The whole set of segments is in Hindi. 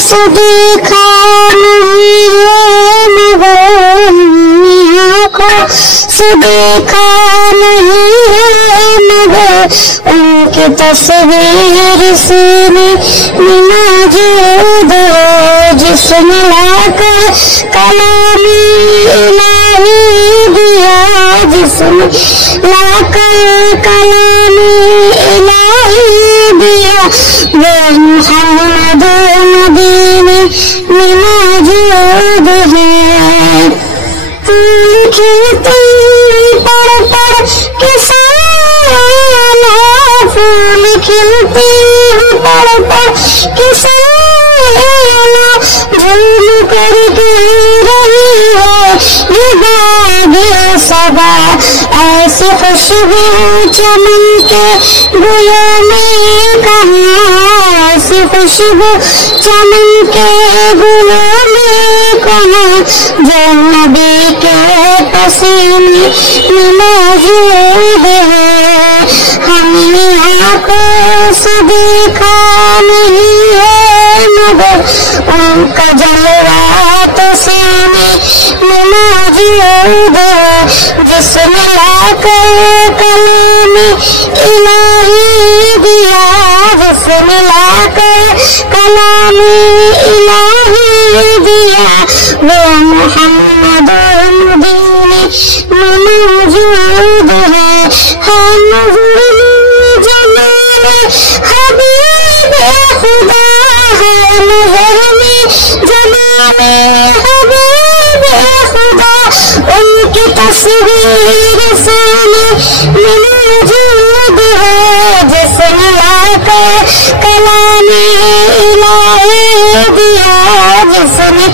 देखा नहीं है मगर आँखों से देखा नहीं है मगर उनकी तस्वीर सीने में मौजूद है जिसने लाकर कलामी इलाही दिया जिसने लाकर कलामी इलाही दिया वो मोहम्मद मदीने में मौजूद है। खिलते पड़ पड़ के साला फूल खिलते पड़ पड़ के साला झूम कर गिर रही है ये बाग सबा ऐसी खुशबू चमन के गुलों में कहाँ ऐसी खुशबू चमन के गुलों में कहाँ जो नबी के पसीने में मौजूद है। हमने आँखों से देखा नहीं है मगर उनका जलवा तो सीने में मौजूद है जिसने लाकर कलामी इलाही दिया जिसने लाकर कलामी इलाही दिया वो मोहम्मद मदीने में मौजूद है। हम जमाने हबीब खुदा है नजर में जमाने हबीब खुदा उनकी तस्वीर सामने में मौजूद है जिसने लाकर कलामी इलाही दिया जिसने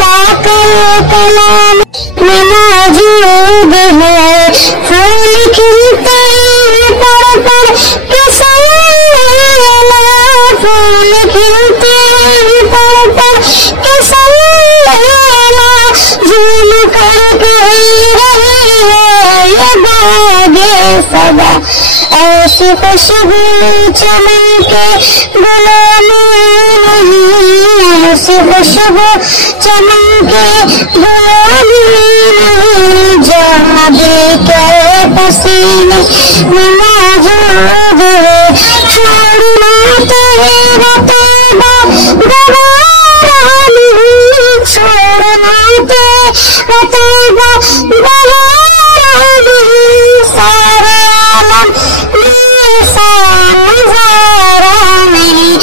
लाकर कलामी में मौजूद है। फूल खिलते पड़ पड़ के साला फूल खिलते पड़ पड़ के साला झूम कर रही है ये बाग सबा ऐसी खुशबू चमन के गुलों में नहीं ऐसी खुशबू चमन के गुलों में जो नबी के पसीने में मौजूद है। छोड़ना तेरा तौबा गवारा नहीं छोड़ना तेरा तौबा गवारा नहीं सारे आलम में ऐसा नजारा नहीं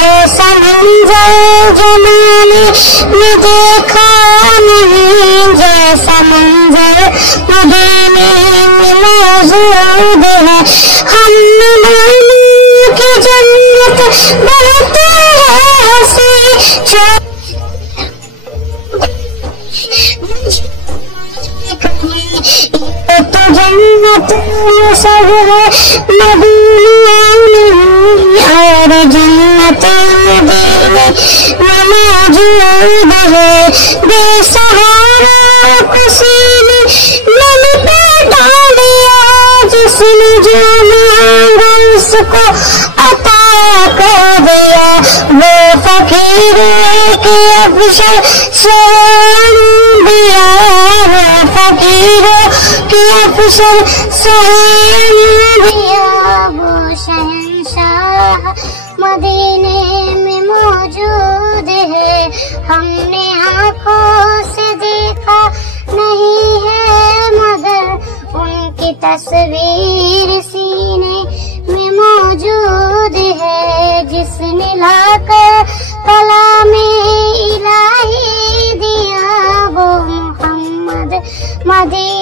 ऐसा मंजर जमाने में देखा नहीं जैसा मंजर मदीने में मौजूद है। हम नमाने की जन्नत बढ़ते हैं हंसी तो जन्नत सब है मदीने और जन्नत मदीने में मौजूद है। बेसहारा पसीने मन पे डाल दिया जिसने जो मांगा उसको अता कर दिया वो फकीर के अफसर सोन दिया वो फकीर के अफसर सोन दिया वो शहंशाह मदीने में मौजूद है। हमने आँखों से देखा नहीं है मगर उनकी तस्वीर सीने में मौजूद है जिसने लाकर कलामे इलाही दिया वो मोहम्मद मदीने